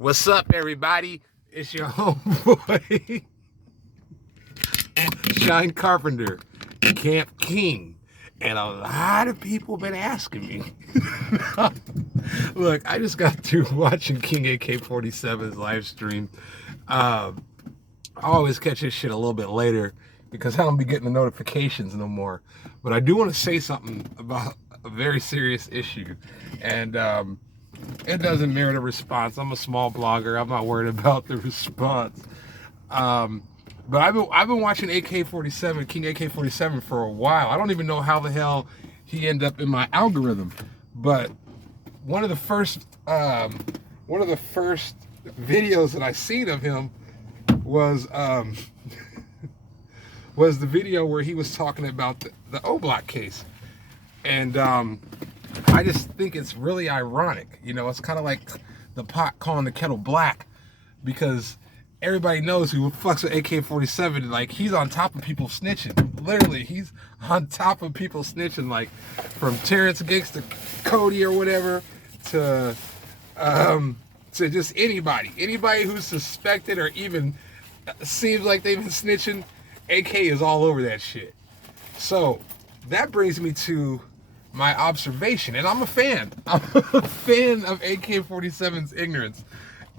What's up, everybody? It's your homeboy, Shine Carpenter, Camp King. And a lot of people been asking me. Look, I just got through watching King AK-47's live stream. I always catch this shit a little bit later because I don't be getting the notifications no more. But I do want to say something about a very serious issue. And it doesn't merit a response. I'm a small blogger. I'm not worried about the response. But I've been watching AK-47, King AK-47 for a while. I don't even know how the hell he ended up in my algorithm. But one of the first videos that I seen of him was was the video where he was talking about the O-Block case. And I just think it's really ironic. You know, it's kind of like the pot calling the kettle black, because everybody knows who fucks with AK-47. Like, he's on top of people snitching. Literally, he's on top of people snitching. Like, from Terrence Giggs to Cody or whatever to just anybody who's suspected or even seems like they've been snitching. AK is all over that shit. So that brings me to my observation, and I'm a fan. I'm a fan of AK-47's ignorance.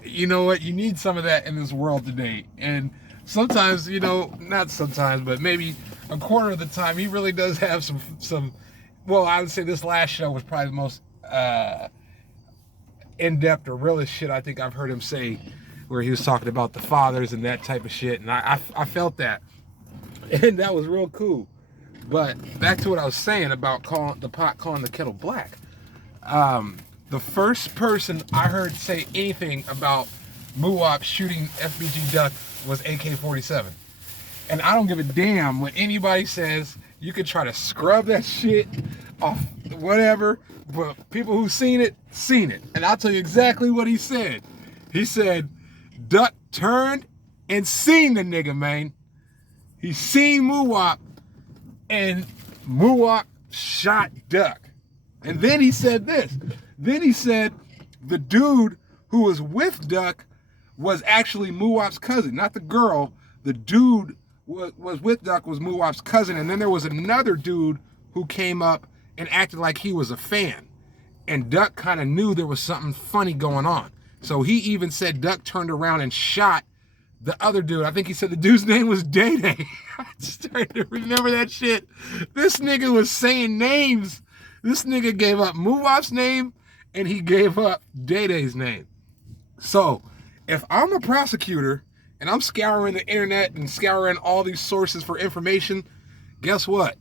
You know what? You need some of that in this world today. And sometimes, you know, not sometimes, but maybe a quarter of the time, he really does have some. Well, I would say this last show was probably the most in-depth or realest shit I think I've heard him say, where he was talking about the fathers and that type of shit. And I felt that, and that was real cool. But back to what I was saying about calling the kettle black. The first person I heard say anything about muwop shooting FBG Duck was AK-47. And I don't give a damn what anybody says. You could try to scrub that shit off whatever, but people who seen it. And I'll tell you exactly what he said. He said, Duck turned and seen the nigga, man. He seen muwop, and muwop shot Duck. And then he said this. Then he said the dude who was with Duck was actually muwop's cousin, not the girl. The dude was with Duck was muwop's cousin. And then there was another dude who came up and acted like he was a fan. And Duck kind of knew there was something funny going on. So he even said Duck turned around and shot the other dude. I think he said the dude's name was Day Day. I started to remember that shit. This nigga was saying names. This nigga gave up muwop's name, and he gave up Day Day's name. So if I'm a prosecutor and I'm scouring the internet and scouring all these sources for information, guess what?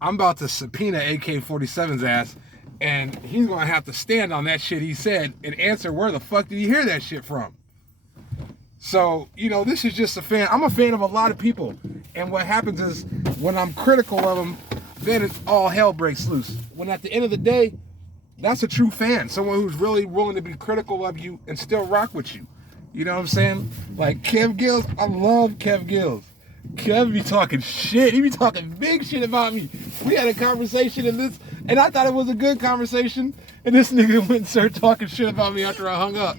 I'm about to subpoena AK-47's ass, and he's gonna have to stand on that shit he said and answer where the fuck did he hear that shit from. So, you know, this is just a fan. I'm a fan of a lot of people. And what happens is when I'm critical of them, then it's all hell breaks loose. When at the end of the day, that's a true fan. Someone who's really willing to be critical of you and still rock with you. You know what I'm saying? Like Kev Gills, I love Kev Gills. Kev be talking shit. He be talking big shit about me. We had a conversation and I thought it was a good conversation. And this nigga went and started talking shit about me after I hung up.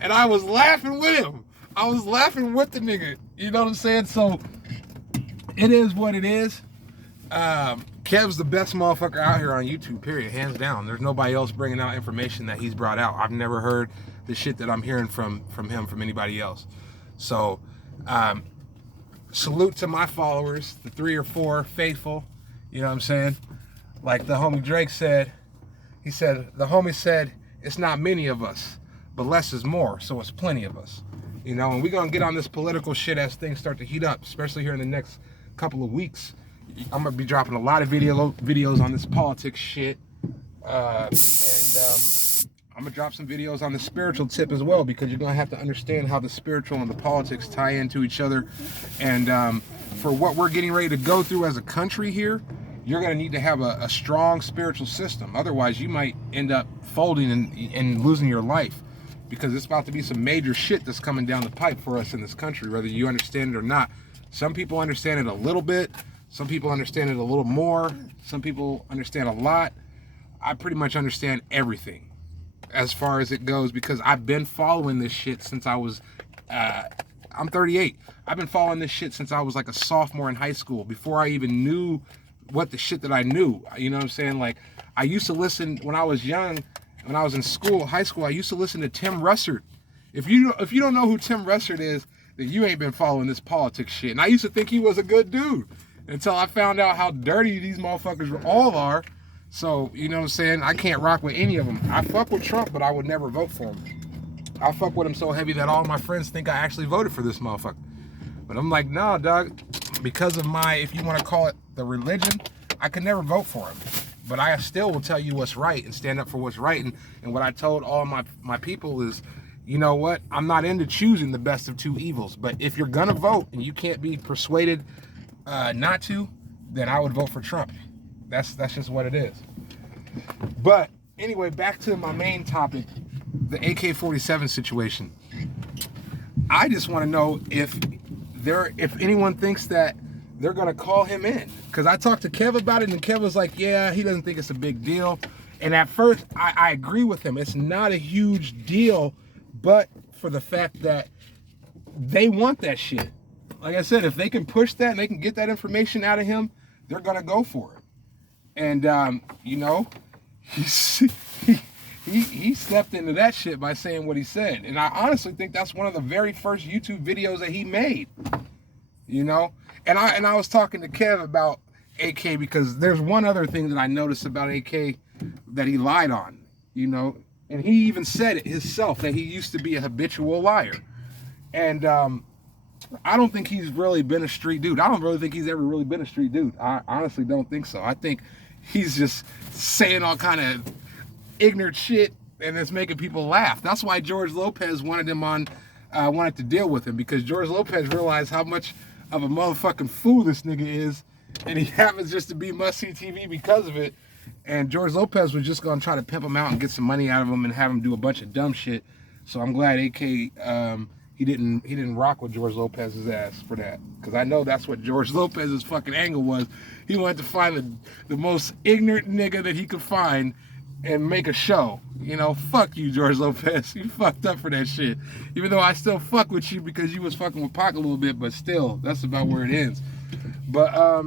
And I was laughing with him. I was laughing with the nigga. You know what I'm saying? So it is what it is. Kev's the best motherfucker out here on YouTube, period, hands down. There's nobody else bringing out information that he's brought out. I've never heard the shit that I'm hearing from him from anybody else. So salute to my followers, the 3 or 4 faithful. You know what I'm saying? Like the homie Drake said, the homie said, it's not many of us, but less is more, so it's plenty of us. You know, and we're going to get on this political shit as things start to heat up, especially here in the next couple of weeks. I'm going to be dropping a lot of videos on this politics shit. And I'm going to drop some videos on the spiritual tip as well, because you're going to have to understand how the spiritual and the politics tie into each other. And for what we're getting ready to go through as a country here, you're going to need to have a strong spiritual system. Otherwise, you might end up folding and losing your life. Because it's about to be some major shit that's coming down the pipe for us in this country, whether you understand it or not. Some people understand it a little bit. Some people understand it a little more. Some people understand a lot. I pretty much understand everything. as far as it goes, because I've been following this shit since I was, I'm 38. I've been following this shit since I was like a sophomore in high school, before I even knew what the shit that I knew. You know what I'm saying? Like, I used to listen when I was young, when I was in school, high school, I used to listen to Tim Russert. If you don't know who Tim Russert is, then you ain't been following this politics shit. And I used to think he was a good dude until I found out how dirty these motherfuckers all are. So, you know what I'm saying? I can't rock with any of them. I fuck with Trump, but I would never vote for him. I fuck with him so heavy that all my friends think I actually voted for this motherfucker. But I'm like, nah, dog. Because of my, if you want to call it the religion, I could never vote for him. But I still will tell you what's right and stand up for what's right. And what I told all my people is, you know what? I'm not into choosing the best of two evils. But if you're going to vote and you can't be persuaded not to, then I would vote for Trump. That's just what it is. But anyway, back to my main topic, the AK-47 situation. I just want to know if anyone thinks that they're going to call him in. Because I talked to Kev about it, and Kev was like, yeah, he doesn't think it's a big deal. And at first, I agree with him. It's not a huge deal, but for the fact that they want that shit. Like I said, if they can push that and they can get that information out of him, they're going to go for it. And, you know, he stepped into that shit by saying what he said. And I honestly think that's one of the very first YouTube videos that he made, you know? And I was talking to Kev about AK, because there's one other thing that I noticed about AK that he lied on, you know? And he even said it himself, that he used to be a habitual liar. And, I don't think he's really been a street dude. I don't really think he's ever really been a street dude. I honestly don't think so. I think he's just saying all kind of ignorant shit, and it's making people laugh. That's why George Lopez wanted him on, wanted to deal with him, because George Lopez realized how much of a motherfucking fool this nigga is, and he happens just to be must-see TV because of it. And George Lopez was just gonna try to pimp him out and get some money out of him and have him do a bunch of dumb shit. So I'm glad AK, he didn't rock with George Lopez's ass for that, because I know that's what George Lopez's fucking angle was. He wanted to find the most ignorant nigga that he could find and make a show. You know, fuck you, George Lopez. You fucked up for that shit. Even though I still fuck with you because you was fucking with Pac a little bit, but still, that's about where it ends. But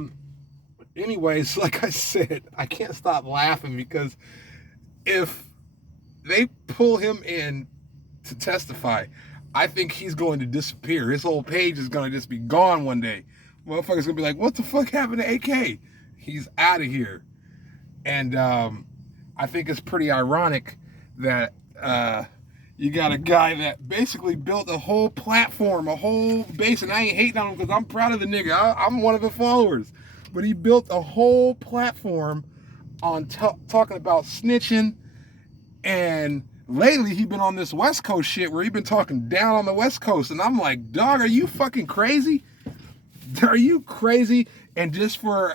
anyways, like I said, I can't stop laughing, because if they pull him in to testify, I think he's going to disappear. His whole page is going to just be gone one day. Motherfuckers going to be like, what the fuck happened to AK? He's out of here. And I think it's pretty ironic that you got a guy that basically built a whole platform, a whole base, and I ain't hating on him because I'm proud of the nigga. I'm one of the followers. But he built a whole platform on talking about snitching, and lately, he been on this West Coast shit where he been talking down on the West Coast. And I'm like, dog, are you fucking crazy? Are you crazy? And just for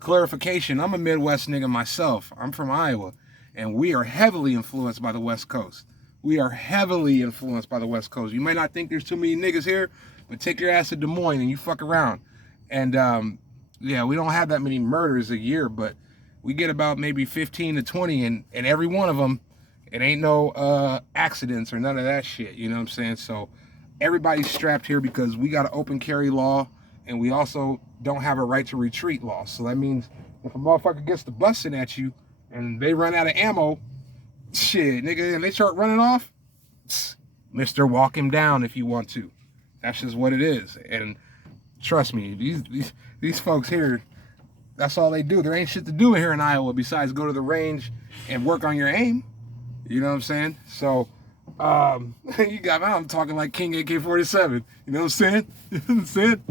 clarification, I'm a Midwest nigga myself. I'm from Iowa. And we are heavily influenced by the West Coast. We are heavily influenced by the West Coast. You may not think there's too many niggas here, but take your ass to Des Moines and you fuck around. And yeah, we don't have that many murders a year, but we get about maybe 15 to 20, and every one of them, it ain't no accidents or none of that shit, you know what I'm saying? So everybody's strapped here because we got an open carry law, and we also don't have a right to retreat law. So that means if a motherfucker gets to busting at you and they run out of ammo, shit, nigga, and they start running off, mister, walk him down if you want to. That's just what it is. And trust me, these folks here, that's all they do. There ain't shit to do here in Iowa besides go to the range and work on your aim. You know what I'm saying? So, you got, I'm talking like King AK-47. You know what I'm saying? You know what I'm saying?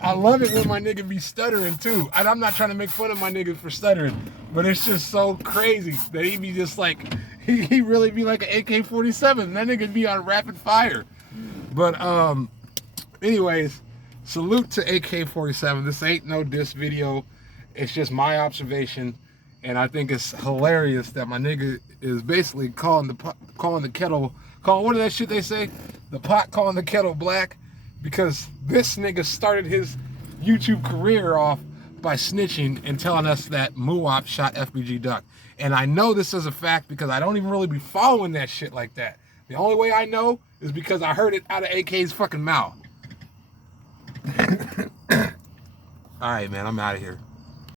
I love it when my nigga be stuttering too. And I'm not trying to make fun of my nigga for stuttering, but it's just so crazy that he be just like, he really be like an AK-47. That nigga be on rapid fire. But, anyways, salute to AK-47. This ain't no diss video. It's just my observation, and I think it's hilarious that my nigga is basically calling the kettle, what is that shit they say? The pot calling the kettle black, because this nigga started his YouTube career off by snitching and telling us that muwop shot FBG Duck. And I know this is a fact because I don't even really be following that shit like that. The only way I know is because I heard it out of AK's fucking mouth. All right, man, I'm out of here.